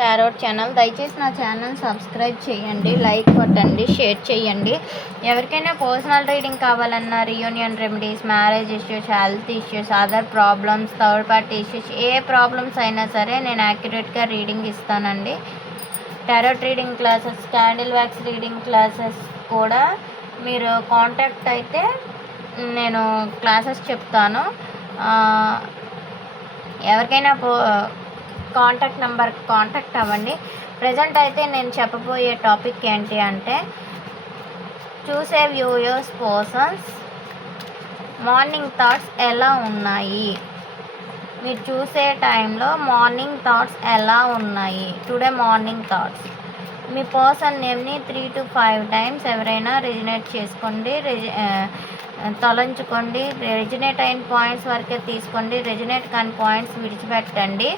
Tarot channel. దయచేసి నా channel subscribe చేయండి లైక్ కొట్టండి షేర్ చేయండి. ఎవరికైనా పర్సనల్ రీడింగ్ కావాలన్నా reunion remedies marriage issues health issues other problems third party issues ఏ ప్రాబ్లమ్స్ అయినా సరే నేను యాక్యురేట్గా రీడింగ్ ఇస్తానండి. Tarot reading classes candle wax reading classes కూడా మీరు కాంటాక్ట్ అయితే నేను క్లాసెస్ చెప్తాను. ఎవరికైనా పో కాంటాక్ట్ నెంబర్ కాంటాక్ట్ అవ్వండి. ప్రజెంట్ అయితే నేను చెప్పబోయే టాపిక్ ఏంటి అంటే చూసే వ్యూయర్స్ పర్సన్స్ మార్నింగ్ థాట్స్ ఎలా ఉన్నాయి? మీరు చూసే టైంలో మార్నింగ్ థాట్స్ ఎలా ఉన్నాయి? Today morning thoughts. మీ పర్సన్ నేమ్ని త్రీ టు ఫైవ్ టైమ్స్ ఎవరైనా రెజినేట్ చేసుకోండి. రెజి తొలగించుకోండి రెజినేట్ అయిన పాయింట్స్ వరకే తీసుకోండి. రెజినేట్ కాని పాయింట్స్ విడిచిపెట్టండి.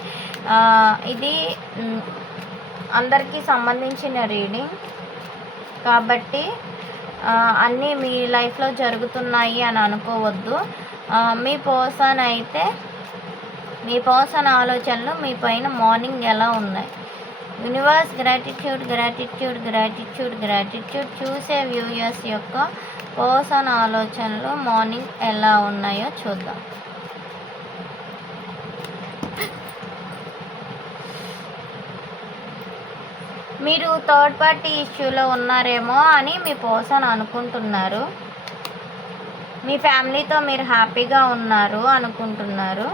ఇది అందరికీ సంబంధించిన రీడింగ్. కాబట్టి అన్నీ మీ లైఫ్లో జరుగుతున్నాయి అని అనుకోవద్దు. మీ పర్సన్ అయితే మీ పర్సన్ ఆలోచనలు మీ పైన మార్నింగ్ ఎలా ఉన్నాయి? Universe gratitude gratitude gratitude gratitude చూసే వ్యూయర్స్ యొక్క పర్సన్ ఆలోచనలు మార్నింగ్ ఎలా ఉన్నాయో చూద్దాం. మీరు థర్డ్ పార్టీ ఇష్యూలో ఉన్నారేమో అని మీ పర్సన్ అనుకుంటున్నారు. మీ ఫ్యామిలీతో మీరు హ్యాపీగా ఉన్నారు అనుకుంటున్నారు.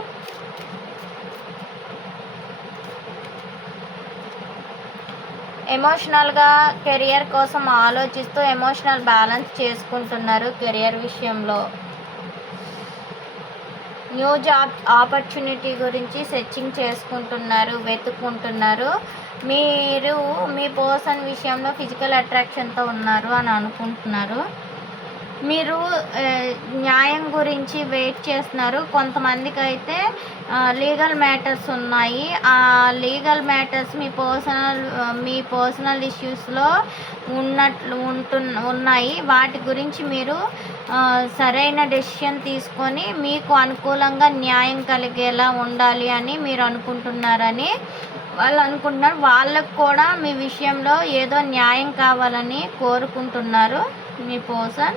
ఎమోషనల్గా కెరియర్ కోసం ఆలోచిస్తూ ఎమోషనల్ బ్యాలెన్స్ చేసుకుంటున్నారు కెరియర్ విషయంలో. న్యూ జాబ్ ఆపర్చునిటీ గురించి సెర్చింగ్ చేసుకుంటున్నారు వెతుక్కుంటున్నారు. మీరు మీ పర్సన్ విషయంలో ఫిజికల్ అట్రాక్షన్తో ఉన్నారు అని అనుకుంటున్నారు. మీరు న్యాయం గురించి వెయిట్ చేస్తున్నారు. కొంతమందికి అయితే లీగల్ మ్యాటర్స్ ఉన్నాయి. ఆ లీగల్ మ్యాటర్స్ మీ పర్సనల్ మీ పర్సనల్ ఇష్యూస్లో ఉన్నట్లు ఉంటు ఉన్నాయి. వాటి గురించి మీరు సరైన డెసిషన్ తీసుకొని మీకు అనుకూలంగా న్యాయం కలిగేలా ఉండాలి అని మీరు అనుకుంటున్నారని వాళ్ళు అనుకుంటున్నారు. వాళ్ళకు కూడా మీ విషయంలో ఏదో న్యాయం కావాలని కోరుకుంటున్నారు మీ పర్సన్.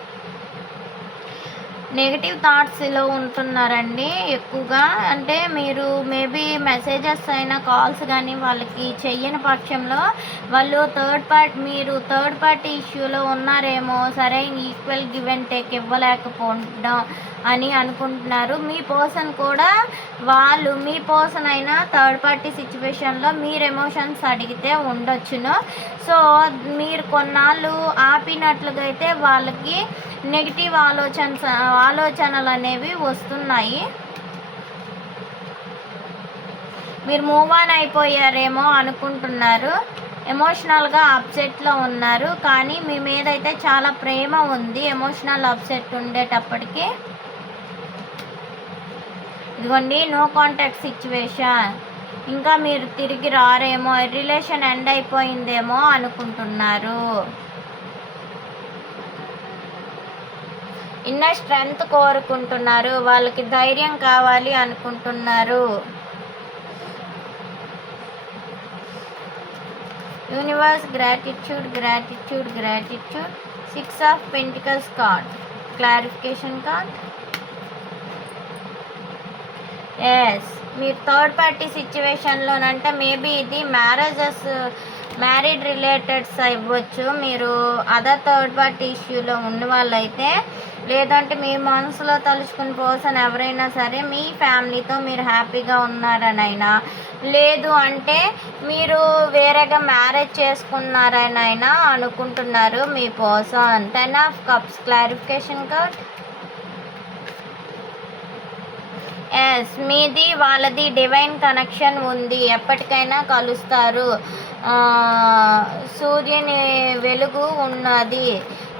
నెగిటివ్ థాట్స్లో ఉంటున్నారండి ఎక్కువగా. అంటే మీరు మేబీ మెసేజెస్ అయినా కాల్స్ కానీ వాళ్ళకి చెయ్యని పక్షంలో వాళ్ళు థర్డ్ పార్టీ మీరు థర్డ్ పార్టీ ఇష్యూలో ఉన్నారేమో సరైన ఈక్వల్ గివ్ అండ్ టేక్ ఇవ్వలేకపోవడం అని అనుకుంటున్నారు. మీ పర్సన్ కూడా వాళ్ళు మీ పర్సన్ అయినా థర్డ్ పార్టీ సిచ్యువేషన్లో మీరు ఎమోషన్స్ అడిగితే ఉండొచ్చును. సో మీరు కొన్నాళ్ళు ఆపినట్లుగా అయితే వాళ్ళకి నెగిటివ్ ఆలోచన ఆలోచనలు అనేవి వస్తున్నాయి. మీరు మూవ్ ఆన్ అయిపోయారేమో అనుకుంటున్నారు. ఎమోషనల్గా అప్సెట్లో ఉన్నారు. కానీ మీ మీద అయితే చాలా ప్రేమ ఉంది. ఎమోషనల్ అప్సెట్ ఉండేటప్పటికి. ఇదిగోండి నో కాంటాక్ట్ సిచ్యువేషన్ ఇంకా మీరు తిరిగి రారేమో రిలేషన్ ఎండ్ అయిపోయిందేమో అనుకుంటున్నారు. ఇన్నర్ స్ట్రెంగ్త్ కోరుకుంటున్నారు. వాళ్ళకి ధైర్యం కావాలి అనుకుంటున్నారు. Universe gratitude gratitude gratitude. Six of pentacles card. Clarification card. Yes మీరు థర్డ్ పార్టీ సిచ్యువేషన్లోనంటే మేబీ ఇది మ్యారేజెస్ మ్యారీడ్ రిలేటెడ్స్ ఇవ్వచ్చు మీరు అదర్ థర్డ్ పార్టీ ఇష్యూలో ఉన్న వాళ్ళైతే లేదంటే మీ మనసులో తలుచుకుని పర్సన్ ఎవరైనా సరే మీ ఫ్యామిలీతో మీరు హ్యాపీగా ఉన్నారనైనా లేదు అంటే మీరు వేరేగా మ్యారేజ్ చేసుకున్నారనైనా అనుకుంటున్నారు మీ person ten of cups clarification card yes మీది వాళ్ళది డివైన్ కనెక్షన్ ఉంది. ఎప్పటికైనా కలుస్తారు. సూర్యుని వెలుగు ఉన్నది.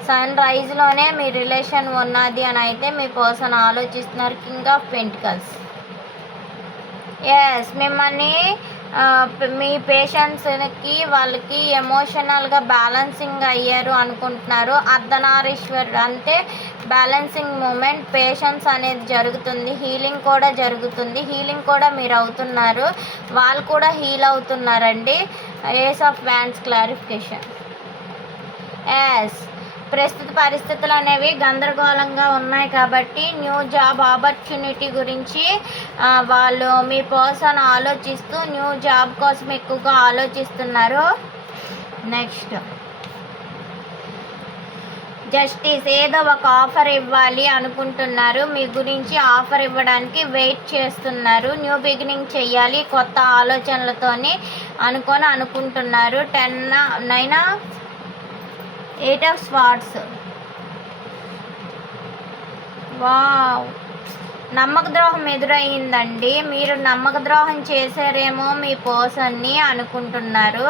సన్ రైజ్లోనే మీ రిలేషన్ ఉన్నది అని అయితే మీ పర్సన్ ఆలోచిస్తున్నారు. కింగ్ ఆఫ్ పెంటికల్స్ ఎస్ మిమ్మల్ని మీ పేషెంట్స్కి వాళ్ళకి ఎమోషనల్గా బ్యాలెన్సింగ్ అయ్యారు అనుకుంటున్నారు. అర్ధనారీశ్వరుడు అంటే బ్యాలెన్సింగ్ మూమెంట్ పేషెన్స్ అనేది జరుగుతుంది. హీలింగ్ కూడా జరుగుతుంది. హీలింగ్ కూడా మీరు అవుతున్నారు. వాళ్ళు కూడా heal అవుతున్నారండి. Ace of wands clarification yes ప్రస్తుత పరిస్థితులు అనేవి గందరగోళంగా ఉన్నాయి కాబట్టి న్యూ జాబ్ ఆపర్చునిటీ గురించి వాళ్ళు మీ పర్సన్ ఆలోచిస్తూ న్యూ జాబ్ కోసం ఎక్కువగా ఆలోచిస్తున్నారు. నెక్స్ట్ జస్టిస్ ఏదో ఒక ఆఫర్ ఇవ్వాలి అనుకుంటున్నారు. మీ గురించి ఆఫర్ ఇవ్వడానికి వెయిట్ చేస్తున్నారు. న్యూ బిగినింగ్ చేయాలి కొత్త ఆలోచనలతోని అనుకొని అనుకుంటున్నారు. Ten nine eight of swords wow నమ్మక ద్రోహం ఎదురయ్యిందండి మీరు నమ్మక ద్రోహం చేశారేమో మీ పర్సన్ని అనుకుంటున్నారు.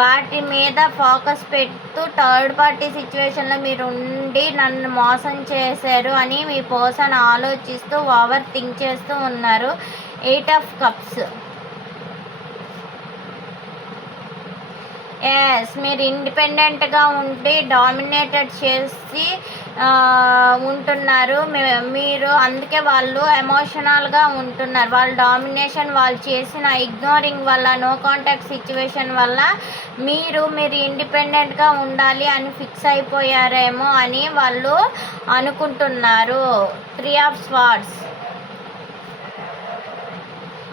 వాటి మీద ఫోకస్ పెడుతూ థర్డ్ పార్టీ సిచ్యువేషన్లో మీరు ఉండి నన్ను మోసం చేశారు అని మీ పర్సన్ ఆలోచిస్తూ ఓవర్ థింక్ చేస్తూ ఉన్నారు. ఎయిట్ ఆఫ్ కప్స్ ఎస్ మీరు ఇండిపెండెంట్గా ఉండి డామినేటెడ్ చేసి ఉంటున్నారు. మీరు అందుకే వాళ్ళు ఎమోషనల్గా ఉంటున్నారు. వాళ్ళ డామినేషన్ వాళ్ళు చేసిన ఇగ్నోరింగ్ వల్ల నో కాంటాక్ట్ సిచ్యువేషన్ వల్ల మీరు మీరు ఇండిపెండెంట్గా ఉండాలి అని ఫిక్స్ అయిపోయారేమో అని వాళ్ళు అనుకుంటున్నారు. త్రీ ఆఫ్ స్వార్డ్స్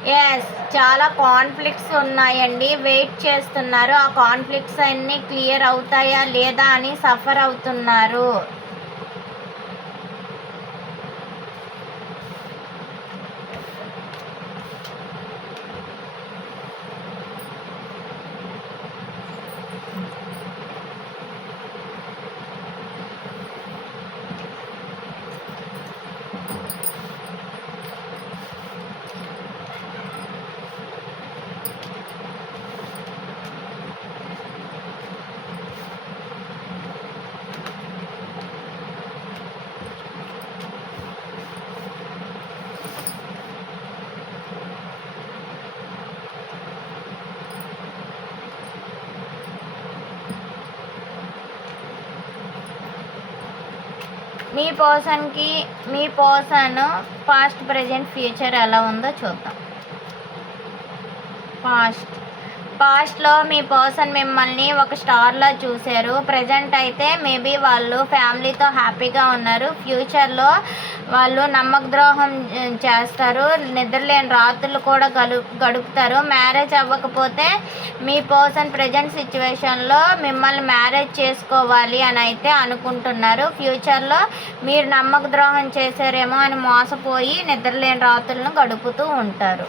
ఎస్ చాలా కాన్ఫ్లిక్ట్స్ ఉన్నాయండి. వెయిట్ చేస్తున్నారు. ఆ కాన్ఫ్లిక్ట్స్ అన్నీ క్లియర్ అవుతాయా లేదా అని సఫర్ అవుతున్నారు. మీ పర్సన్కి మీ పర్సన్ పాస్ట్ ప్రజెంట్ ఫ్యూచర్ ఎలా ఉందో చూద్దాం. పాస్ట్. పాస్ట్లో మీ పర్సన్ మిమ్మల్ని ఒక స్టార్లో చూశారు. ప్రజెంట్ అయితే మేబీ వాళ్ళు ఫ్యామిలీతో హ్యాపీగా ఉన్నారు. ఫ్యూచర్లో వాళ్ళు నమ్మక ద్రోహం చేస్తారు. నిద్రలేని రాత్రులు కూడా గడు గడుపుతారు. మ్యారేజ్ అవ్వకపోతే మీ పర్సన్ ప్రజెంట్ సిచ్యువేషన్లో మిమ్మల్ని మ్యారేజ్ చేసుకోవాలి అని అయితే అనుకుంటున్నారు. ఫ్యూచర్లో మీరు నమ్మక ద్రోహం చేశారేమో అని మోసపోయి నిద్రలేని రాత్రులను గడుపుతూ ఉంటారు.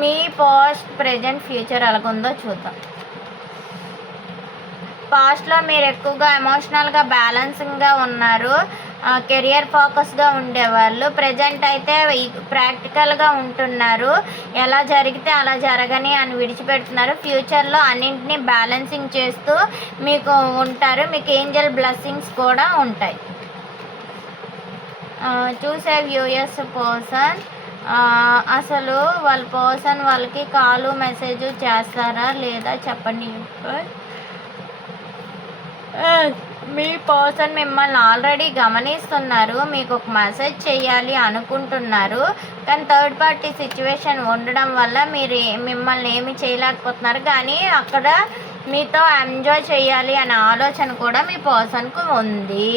మీ పాస్ట్ ప్రజెంట్ ఫ్యూచర్ ఎలాగుందో చూద్దాం. పాస్ట్లో మీరు ఎక్కువగా ఎమోషనల్గా బ్యాలెన్సింగ్గా ఉన్నారు కెరియర్ ఫోకస్గా ఉండేవాళ్ళు ప్రజెంట్ అయితే ప్రాక్టికల్గా ఉంటున్నారు ఎలా జరిగితే అలా జరగని అని విడిచిపెడుతున్నారు ఫ్యూచర్లో అన్నింటినీ బ్యాలెన్సింగ్ చేస్తూ మీకు ఉంటారు మీకు ఏంజల్ బ్లెస్సింగ్స్ కూడా ఉంటాయి. చూసే వ్యూయర్స్ పర్సన్ అసలు వాళ్ళ పర్సన్ వాళ్ళకి కాలు మెసేజ్ చేస్తారా లేదా చెప్పండి. మీ పర్సన్ మిమ్మల్ని ఆల్రెడీ గమనిస్తున్నారు మీకు ఒక మెసేజ్ చేయాలి అనుకుంటున్నారు కానీ థర్డ్ పార్టీ సిచ్యువేషన్ ఉండడం వల్ల మీరు మిమ్మల్ని ఏమి చేయలేకపోతున్నారు కానీ అక్కడ మీతో ఎంజాయ్ చేయాలి అనే ఆలోచన కూడా మీ పర్సన్కు ఉంది.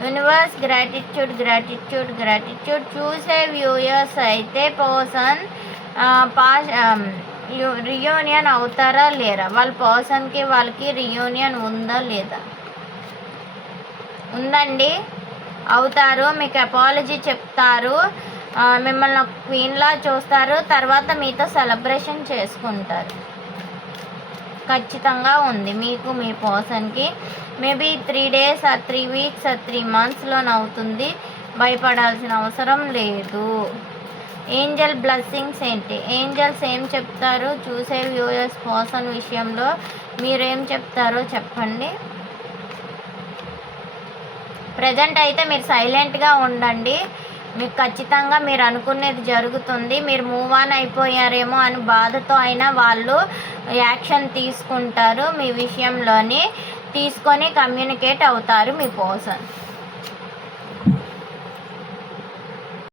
యూనివర్స్ గ్రాటిట్యూడ్ గ్రాటిట్యూడ్ గ్రాటిట్యూడ్ చూసే వ్యూయర్స్ అయితే పర్సన్ పాస్ రియూనియన్ అవుతారా లేరా వాళ్ళ పర్సన్కి వాళ్ళకి రియూనియన్ ఉందా లేదా ఉందండి అవుతారు మీకు అపాలజీ చెప్తారు మిమ్మల్ని క్వీన్లా చూస్తారు తర్వాత మీతో సెలబ్రేషన్ చేసుకుంటారు ఖచ్చితంగా ఉంది. మీకు మీ పర్సన్కి మేబీ త్రీ డేస్ ఆ త్రీ వీక్స్ ఆ త్రీ మంత్స్లోనే అవుతుంది. భయపడాల్సిన అవసరం లేదు. ఏంజల్ బ్లెస్సింగ్స్ ఏంటి? ఏంజల్స్ ఏం చెప్తారు? చూసే వ్యూయర్స్ పర్సన్ విషయంలో మీరేం చెప్తారో చెప్పండి. ప్రజెంట్ అయితే మీరు సైలెంట్గా ఉండండి. మీకు ఖచ్చితంగా మీరు అనుకునేది జరుగుతుంది. మీరు మూవ్ ఆన్ అయిపోయారేమో అని బాధతో అయినా వాళ్ళు యాక్షన్ తీసుకుంటారు మీ విషయంలోని. తీసుకొని కమ్యూనికేట్ అవుతారు మీ పర్సన్